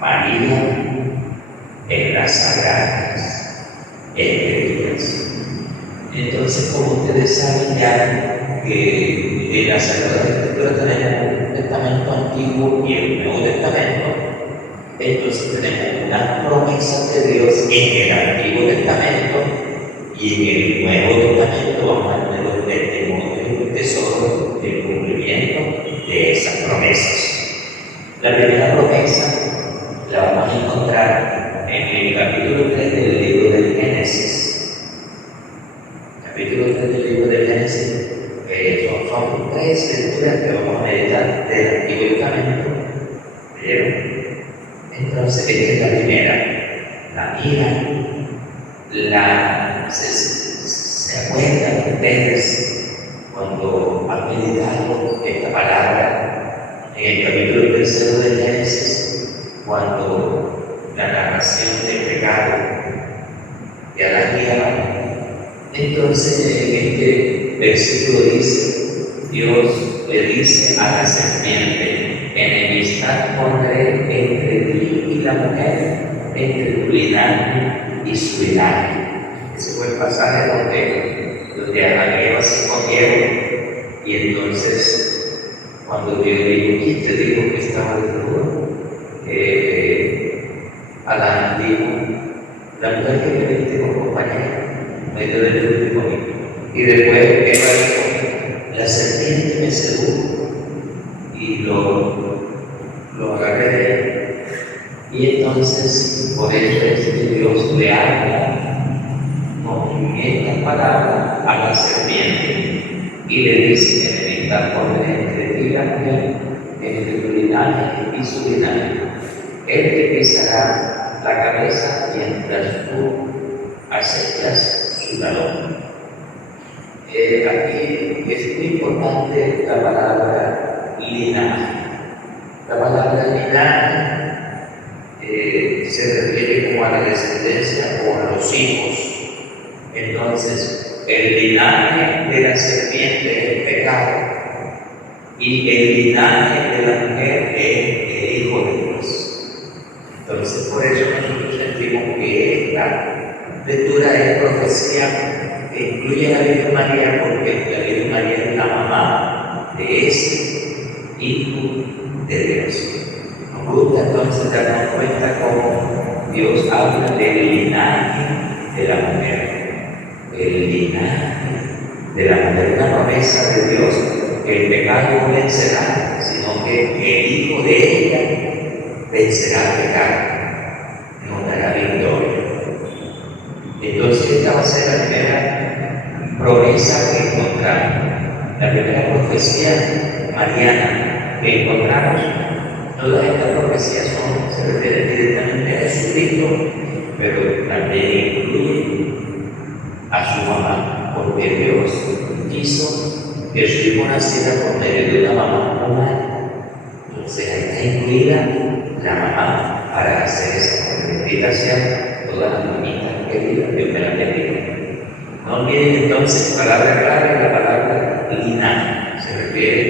María en las Sagradas Escrituras. Entonces, como ustedes saben ya que en las Sagradas Escrituras tenemos un testamento antiguo y el Nuevo Testamento, entonces tenemos unas promesas de Dios en el Antiguo Testamento y en el Nuevo Testamento vamos a tener los testimonios y los tesoros del cumplimiento de esas promesas. La primera promesa la vamos a encontrar en el capítulo 3 del libro del Génesis. Capítulo 3 del libro del Génesis, son tres lecturas que vamos a meditar del Antiguo Testamento. Entonces, esta es la primera. La mira, se acuerdan ustedes cuando han meditado esta palabra en el capítulo 3 del Génesis, cuando la narración del pecado de Adán y Eva. Entonces, en este versículo dice, Dios le dice a la serpiente: enemistad pondré entre ti y la mujer, entre tu linaje y su linaje. Ese fue el pasaje donde Adán y Eva se escondieron, y entonces cuando Dios dijo: ¿quién te dijo que estaba desnudo? Adán dijo: la mujer que me diste como compañera, medio del fruto conmigo. Y después Eva dijo: la serpiente me sedujo y lo agarré de él. Y entonces, por eso es que Dios le habla con esta palabra a la serpiente y le dice: enemistad pondré entre ti y la mujer, entre tu linaje y su linaje. Él te pisará la cabeza mientras tú acechas su talón. Aquí es muy importante la palabra linaje. La palabra linaje se refiere como a la descendencia o a los hijos. Entonces, el linaje de la serpiente es el pecado y el linaje de la mujer es el Hijo de Dios. Entonces, por eso nosotros sentimos que esta lectura es profecía que incluye a la Virgen María, porque la Virgen María es la mamá de ese Hijo de Dios. Nos gusta entonces darnos cuenta cómo Dios habla del linaje de la mujer. El linaje de la mujer, una promesa de Dios, que el pecado no vencerá, sino que el Hijo de ella vencerá el pecado, nos dará victoria. Entonces, esta va a ser la primera promesa que encontramos, la primera profecía mariana que encontramos. Todas estas profecías se refieren directamente a Jesucristo, pero también incluye a su mamá, porque Dios quiso que su hijo naciera por medio de una mamá humana. Entonces ahí está incluida la mamá para hacer esa bendita sea todas las mamitas queridas, Dios me las bendiga. No olviden entonces, palabra clave, la palabra linaje, se refiere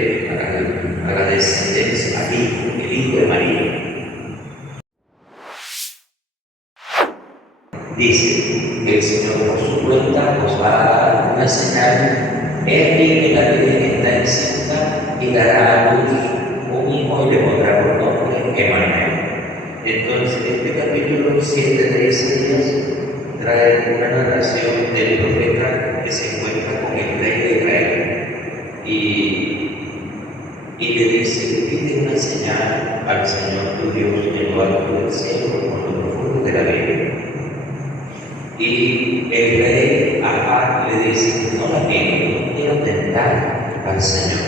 a la descendencia, al hijo, el hijo de María. Dice que el Señor por su cuenta os va a dar una señal: he aquí que la Virgen está encinta y dará a luz un hijo y le pondrá por nombre Emmanuel. Entonces, este capítulo 7 de Isaías trae una narración del profeta que se encuentra con el rey de Israel y le dice: pide una señal al Señor tu Dios en lo alto del cielo, con lo profundo de la vida. Y el rey Ahab le dice: no la quiero, no quiero tentar al Señor.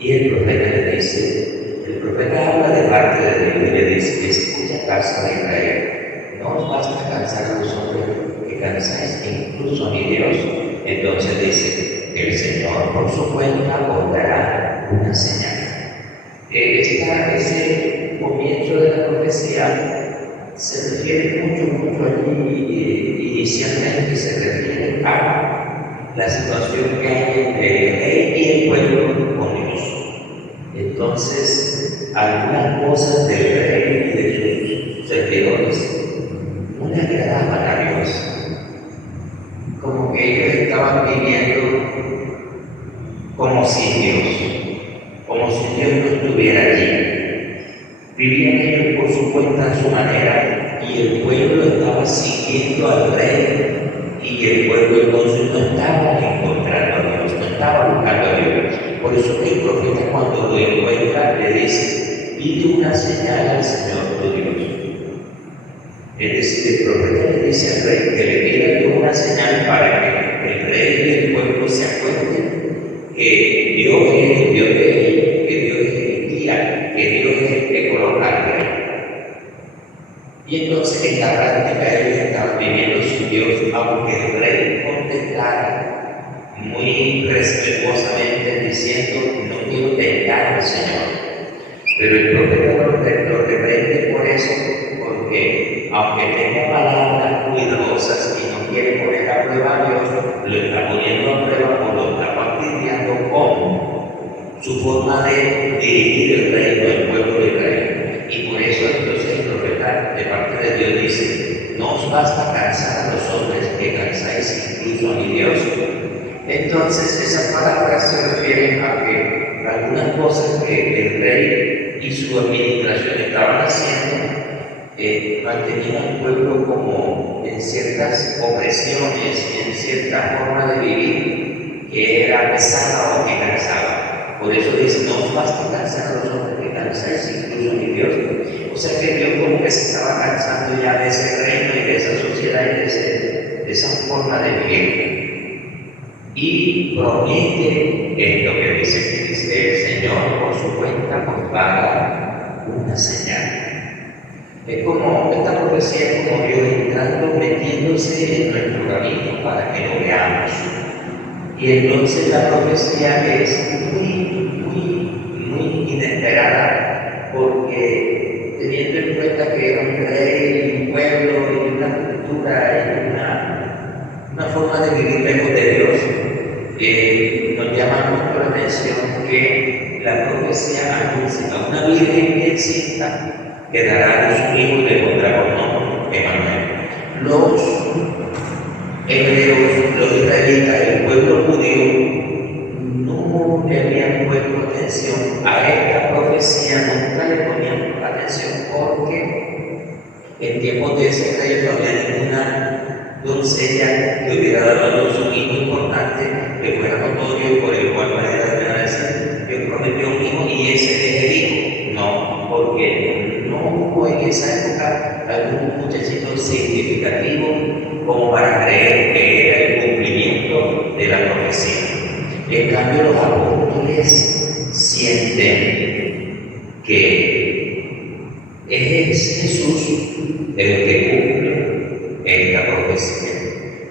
Y el profeta le dice, el profeta habla de parte de Dios y le dice: escucha, casa de Israel, no os basta cansar a los hombres, que cansáis incluso a mi Dios. Entonces dice: el Señor por su cuenta os dará una señal. Ese comienzo de la profecía se refiere mucho allí, inicialmente se refiere a la situación que hay entre el rey y el pueblo con Dios. Entonces, algunas cosas del rey y de sus servidores no le agradaban a Dios, como que ellos estaban viviendo como sin Dios, como si Dios no estuviera allí. Vivían ellos por su cuenta, a su manera, y el pueblo estaba siguiendo al rey, y el pueblo entonces no estaba encontrando a Dios, no estaba buscando a Dios. Por eso que el profeta, cuando lo encuentra, le dice: pide una señal al Señor tu Dios. Es decir, el profeta le dice al rey que le pida Dios una señal para que el rey y el pueblo se acuerden que Dios es el Dios de ellos, que Dios es el guía, que Dios es el que coloca al rey. Y entonces en la práctica ellos estaban viviendo sin Dios, aunque el rey contestara muy respetuosamente diciendo: no quiero tentar al Señor. Pero el profeta lo reprende por eso, porque aunque tenga palabras cuidadosas y no quiere poner a prueba a Dios, lo está poniendo a prueba o lo está fastidiando con su forma de dirigir el reino, el pueblo del rey. Y por eso entonces el profeta de parte de Dios dice: no os basta cansar a los hombres, que cansáis incluso a mi Dios. Entonces esas palabras se refieren a que algunas cosas que el rey y su administración estaban haciendo mantenían al pueblo como en ciertas opresiones y en cierta forma de vivir que era pesada o que cansaba. Por eso dice: no os basta cansar a los hombres, que cansáis incluso a mi Dios. O sea que Dios como que se estaba cansando ya de ese reino y de esa sociedad y de esa forma de vivir. Y promete esto que dice el Señor: por su cuenta nos va a dar una señal. Es como esta profecía, es como Dios entrando, metiéndose en nuestro camino para que lo veamos. Y entonces la profecía es muy inesperada, porque teniendo en cuenta que era un rey, un pueblo, y una cultura, y una forma de vivir lejos de Dios, nos llama mucho la atención que la profecía anuncia a una virgen encinta que dará a su hijo y le pondrá por nombre Emmanuel. Los hebreos, los israelitas, el pueblo judío, no le habían puesto atención a esta profecía, nunca le ponían atención, porque en tiempos de ese rey no había ninguna doncella que hubiera dado a luz un hijo importante que fuera notorio, por el cual María la decir: Dios prometió un hijo y ese es el hijo. No, porque no hubo en esa época algún muchachito significativo como para creer que era el cumplimiento de la profecía. En cambio, los apóstoles sienten que es Jesús el que cumple esta profecía.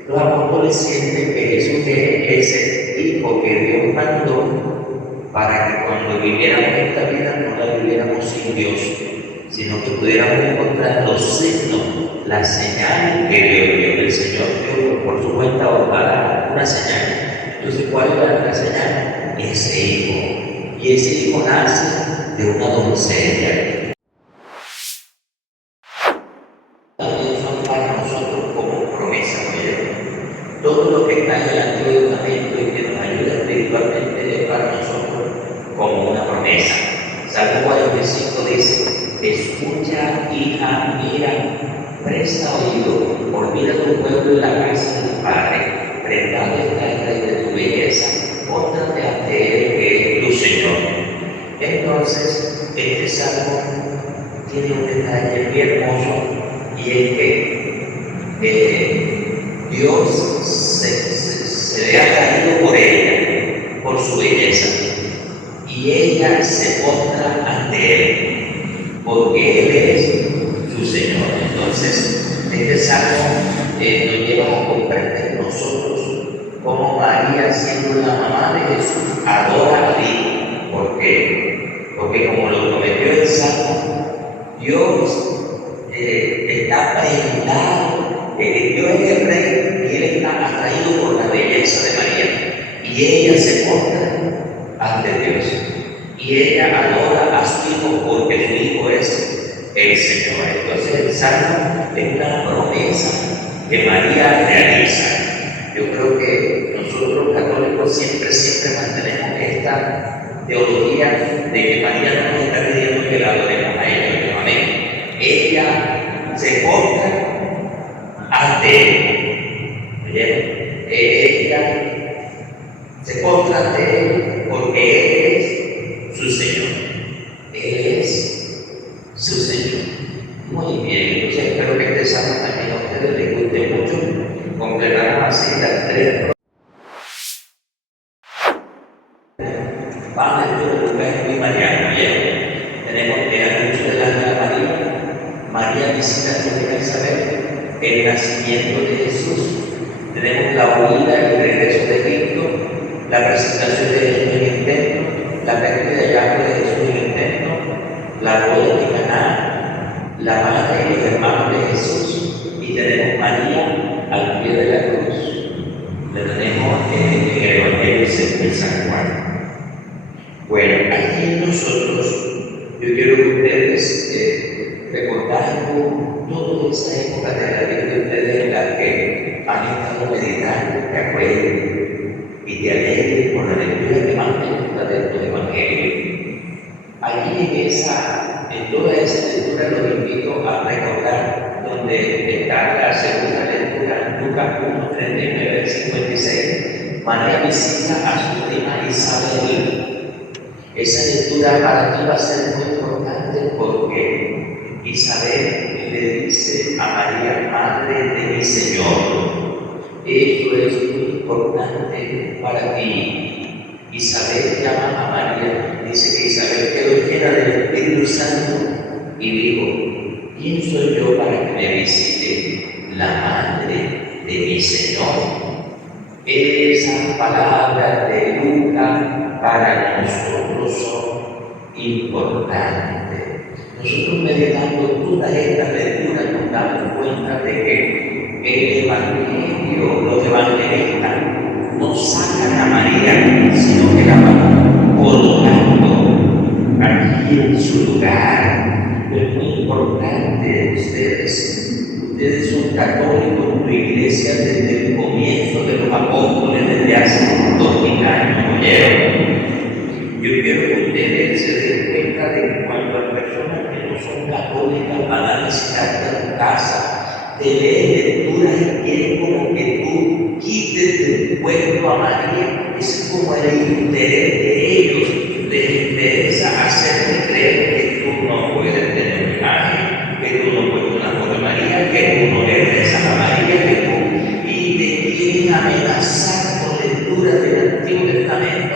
Los apóstoles sienten que Jesús es ese hijo que Dios mandó para que cuando viviéramos esta vida no la viviéramos sin Dios, sino que pudiéramos encontrar los signos, la señal que Dios dio. El Señor dio por su cuenta os va a dar una señal. Entonces, ¿cuál era la señal? Ese hijo. Y ese hijo nace de una doncella. También son para nosotros como promesa. Todo lo que está en el Antiguo Testamento y que nos ayuda espiritualmente es para nosotros como una promesa. Salmo 45 dice: escucha, hija, mira, presta oído, olvida tu pueblo y la casa de tu padre, prendado está el rey de tu belleza, póstrate ante él que es tu Señor. Entonces, este salmo tiene un detalle muy hermoso, y es que Dios se ve atraído por ella, por su belleza, y ella se postra ante él, porque él es su Señor. Entonces, este salmo nos lleva a comprender nosotros cómo María, siendo la mamá de Jesús, adora al Hijo. ¿Por qué? Porque como lo prometió el salmo, Dios está prendado, Dios es el rey y él está atraído por la belleza de María. Y ella se postra ante Dios. Y ella adora a su hijo porque su hijo es el Señor. Entonces el salmo es una promesa que María realiza. Yo creo que nosotros los católicos siempre mantenemos esta teología de que María no nos está pidiendo que la adoremos a ella. Amén. Ella se postra ante él. Ella se postra ante él porque él es su Señor. Él es su Señor. Muy bien, entonces espero que este salmo también a ustedes les guste mucho. Completamos así las tres. Padre, tú eres muy mariano, bien. Tenemos el anuncio del ángel a María. María visita a su hija Isabel, el nacimiento de Jesús. Tenemos la huida y el regreso de Cristo, la presentación de Jesús en el templo, la pérdida de llave de Jesús en el templo, la boda de Caná, la madre y los hermanos de Jesús, y tenemos María al pie de la cruz. Le tenemos en el Evangelio de San Juan. Bueno, aquí nosotros, yo quiero que ustedes recordando toda esa época de la vida de ustedes en la que han estado meditando, te acuerden y te alegren por la lectura que más me gusta de estos evangelios. Allí en toda esa lectura los invito a recordar donde está la segunda lectura, Lucas 1, 39 al 56. María visita a su prima Isabel. Esa lectura para ti va a ser muy importante porque Isabel le dice a María, madre de mi Señor. Eso es muy importante para ti. Isabel llama a María, dice que Isabel quedó llena del Espíritu Santo y dijo, ¿quién soy yo para que me visite la madre de mi Señor? Esas palabras de Lucas para nosotros son importantes. Nosotros meditando todas estas lecturas nos damos cuenta de que el Evangelio, los evangelistas no sacan a María, sino que la van colocando aquí en su lugar. Es muy importante ustedes son católicos, tu iglesia desde el comienzo de los apóstoles, desde hace 2000 años, ¿oyeron? Yo quiero que ustedes se den cuenta de que cuando las personas que no son católicas van a visitarte a tu casa, te leen lecturas y quieren como que tú quites del pueblo a María. Es como el interés de ellos, les interesa hacerte creer que tú no puedes tener imagen, que tú no puedes una foto de María, que tú no le rezas a María, que tú, y te quieren amenazar con lecturas del Antiguo Testamento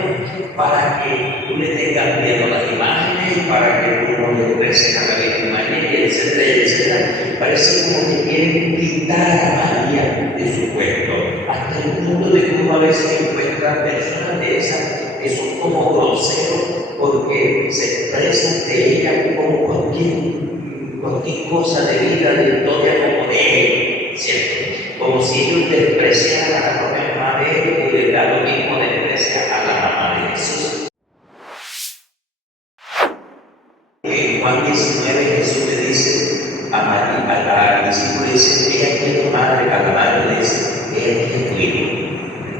para que tú le tengas miedo a las imágenes y para que tú no le reces a la Virgen María, etcétera, etcétera. Parece como que quieren quitar a María de su puesto, hasta el punto de que uno a veces encuentra personas de esas que son como groseros porque se expresan de ella como cualquier cosa de vida, de historia como de él, ¿cierto? Como si ellos despreciaran a la propia mamá de él y le da lo mismo desprecia a la mamá de Jesús. En Juan 19 Jesús le dice a María, al discípulo, dice, ella es tu madre, a la madre le dice, ella es tu hijo.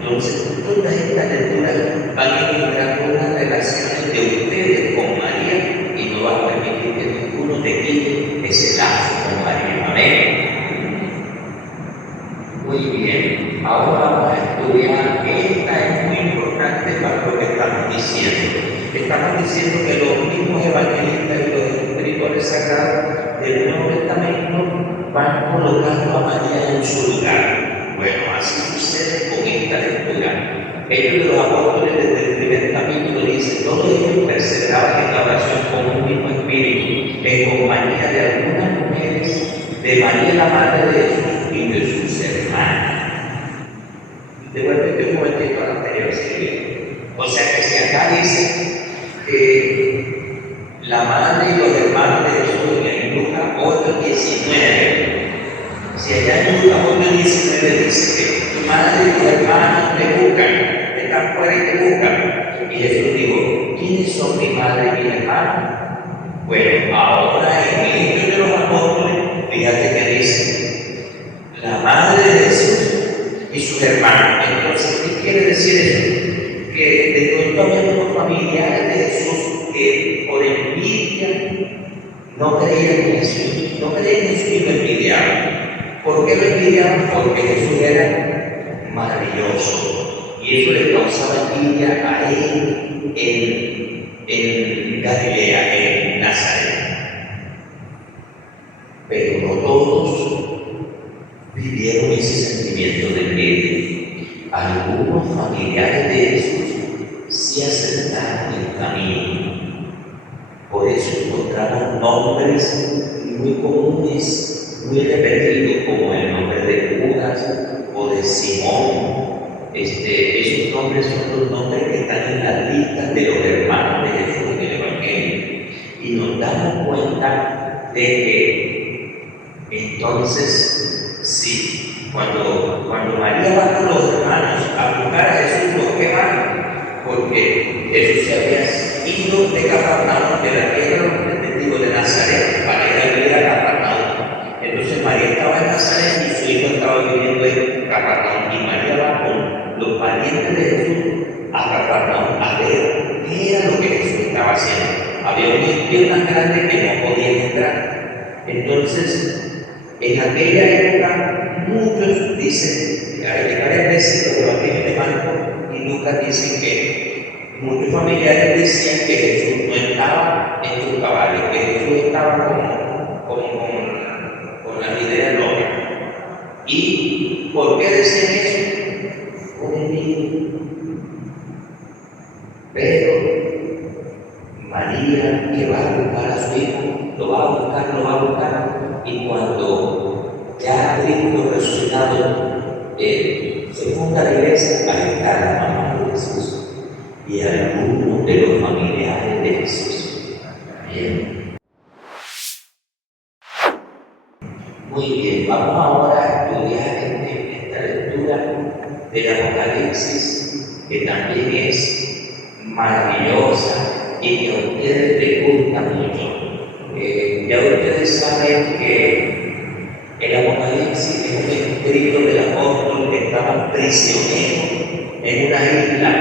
Entonces, todas estas lecturas van a encontrar unas relaciones de ustedes con María y no van a permitir que ninguno te quite ese lazo con María. Amén. Muy bien, ahora vamos a estudiar. Esta es muy importante para lo que estamos diciendo. Estamos diciendo que los mismos evangelistas y los escritores sagrados del Nuevo Testamento van colocando a María en su lugar. Bueno, así sucede con esta lectura. Ellos, los apóstoles, desde el primer capítulo dicen, todos ellos perseveraban en la oración con un mismo espíritu, en compañía de algunas mujeres, de María la madre de Jesús y de sus hermanas. Devuélvete un momentito al anterior, ¿sí? O sea que si acá dice que la madre y los hermanos de Jesús en Lucas 8:19, Si allá en Lucas 1:19 dice que tu madre y tus hermanos te buscan, están fuera y te buscan. Y Jesús dijo, ¿quiénes son mi madre y mi hermano? Bueno, ahora en Hechos de los Apóstoles, fíjate que dice, la madre de Jesús y sus hermanos. Entonces, ¿qué quiere decir eso? Que de pronto había unos familiares de Jesús que por envidia no creían en Jesús, no creían en Jesús y lo envidiaban. ¿Por qué lo envidiaban? Porque Jesús era maravilloso y eso le causaba envidia a él en Galilea, en Nazaret. Pero no todos vivieron ese sentimiento de envidia. Algunos familiares de Jesús se acercaron el camino. Por eso encontramos nombres muy comunes, muy repetidos, como el nombre de Judas o de Simón. Esos nombres son los nombres que están en las listas de los hermanos de Jesús en el Evangelio. Y nos damos cuenta de que entonces, sí, cuando María va con los hermanos a buscar a Jesús, ¿por qué van? Porque Jesús se había ido de Cafarnaúm, de la tierra, de Nazaret, para ir a vivir a Cafarnaúm. Entonces María estaba en Nazaret y su hijo estaba viviendo en Cafarnaúm. Y María va con los parientes de Jesús a Cafarnaúm a ver qué era lo que Jesús estaba haciendo. Había un inquietud tan grande que no podían entrar. Entonces, en aquella época, muchos dicen, hay varias veces los evangelios de Marcos y Lucas dicen que muchos familiares decían que Jesús no estaba en sus cabales, que Jesús estaba con la idea loca. ¿Y por qué decían eso? Por envidia. Pero María, que va a buscar a su hijo, lo va a buscar, y cuando ya Cristo resucitado se funda la iglesia, ahí está la mamá de Jesús y algunos de los familiares de Jesús. Bien. Muy bien, vamos ahora a estudiar esta lectura del Apocalipsis, que también es maravillosa y que a ustedes les gusta mucho. Ya ustedes saben que el Apocalipsis es un escrito del apóstol que estaba prisionero en una isla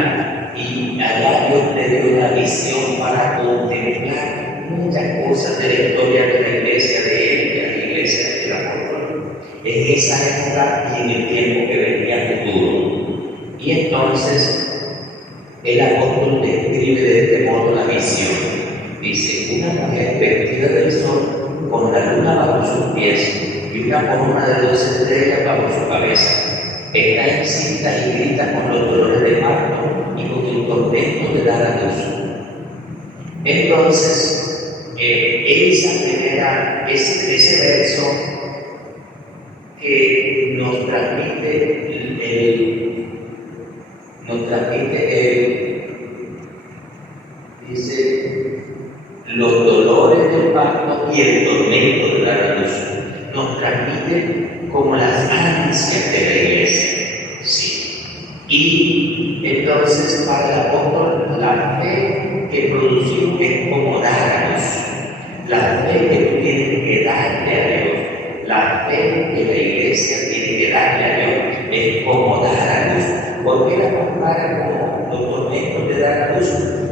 y allá Dios le dio una visión para contemplar muchas cosas de la historia de la iglesia de él, de la iglesia del apóstol, en esa época y en el tiempo que venía futuro. Y entonces el apóstol describe de este modo la visión. Dice, una mujer vestida del sol con la luna bajo sus pies y una corona de 12 estrellas bajo su cabeza. Está encinta y grita con los dolores de parto y con el tormento de dar a luz. Entonces, ese verso que nos transmite dice, los dolores del parto y el tormento de dar a luz, nos transmite como las ansias de la iglesia. Sí. Y entonces para el apóstol la fe que producimos es como dar a luz. La fe que tú tienes que darle a Dios, la fe que la iglesia tiene que darle a Dios es como dar a luz. ¿Por qué la compara con los tormentos de dar a luz?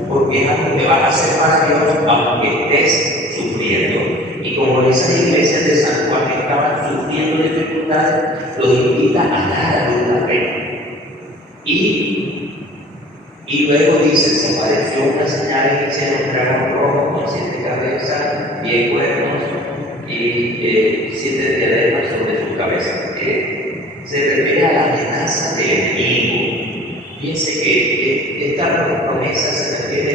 Porque es algo que vas a hacer para Dios aunque estés sufriendo. Y como esas iglesias de San Juan que estaban sufriendo dificultades, los invita a dar a luz la fe. Y luego dice, se apareció una señal en el cielo, un dragón rojo con 7 cabezas, 10 cuernos y 7 diademas sobre su cabeza. Se refiere a la amenaza del enemigo. Fíjense que esta promesa se refiere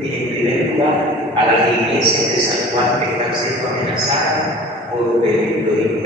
en primer lugar a las iglesias de San Juan que están siendo amenazadas por los imperios